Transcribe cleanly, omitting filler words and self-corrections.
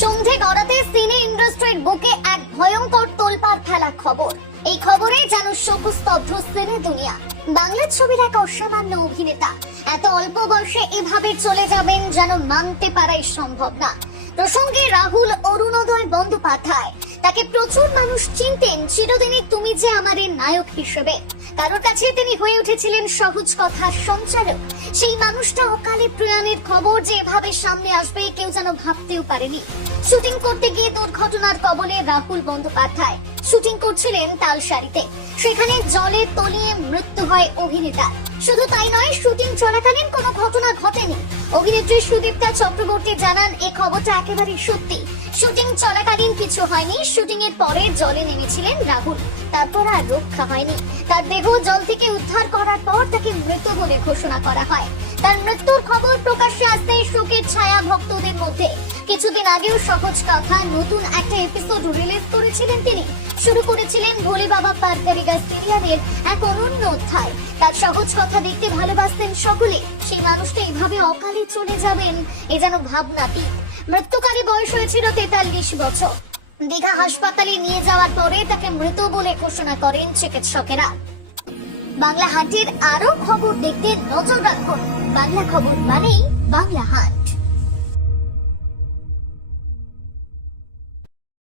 সন্ধে গড়াতে সিনে ইন্ডাস্ট্রির বুকে এক ভয়ঙ্কর তোলপাড় ফেলা খবর। এই খবরে যেন শোকস্তব্ধ সিনে দুনিয়া। বাংলা ছবির এক অসামান্য অভিনেতা এত অল্প বয়সে এভাবে চলে যাবেন যেন মানতে পারাই সম্ভব না। প্রসঙ্গে রাহুল অরুণোদয় বন্দ্যোপাধ্যায়। তাকে প্রচুর মানুষ চিনতেন চিরদিনই তুমি যে আমার নায়ক হিসেবে। কারোর কাছে তিনি হয়ে উঠেছিলেন সহজ কথার সঞ্চালক। সেই মানুষটা অকালে প্রয়াণের খবর যে এভাবে সামনে আসবে কেউ যেন ভাবতেও পারেনি। শুটিং করতে গিয়ে দুর্ঘটনার কবলে রাহুল বন্দ্যোপাধ্যায়। শুটিং করছিলেন তালসারিতে, সেখানে জলে তলিয়ে মৃত্যু হয় অভিনেতার। শুধু তাই নয়, শুটিং চলাকালীন কোনো ঘটনা ঘটেনি। অভিনেত্রী সুদীপ্তা চক্রবর্তী জানান এই খবরটা একেবারে সত্যি। শুটিং চলাকালীন কিছু হয়নি, শুটিং এর পরে জলে নেমেছিলেন রাহুল, তারপর আর রক্ষা হয়নি। তার দেহ জল থেকে উদ্ধার করার পর তাকে মৃত বলে ঘোষণা করা হয়। তার মৃত্যুর খবর প্রকাশ্যে আসতেই শোকের ছায়া ভক্তদের মধ্যে। কিছুদিন আগেও সহজ কথা নতুন একটা এপিসোড রিলিজ করেছিলেন তিনি। শুরু করেছিলেন ভোলে বাবা পার করেগা সিরিয়ালের এক অনন্য অধ্যায়। তার সহজ কথা দেখতে ভালোবাসতেন সকলে। সেই মানুষটা এভাবে অকালে চলে যাবেন এ যেন ভাবনাতীত। মৃত্যুকালে বয়স হয়েছিল 43 বছর। দীঘা হাসপাতালে নিয়ে যাওয়ার পরে তাকে মৃত বলে ঘোষণা করেন চিকিৎসকেরা। বাংলা হাটের আরো খবর দেখতে নজর রাখুন। বাংলা খবর মানেই বাংলা হাট।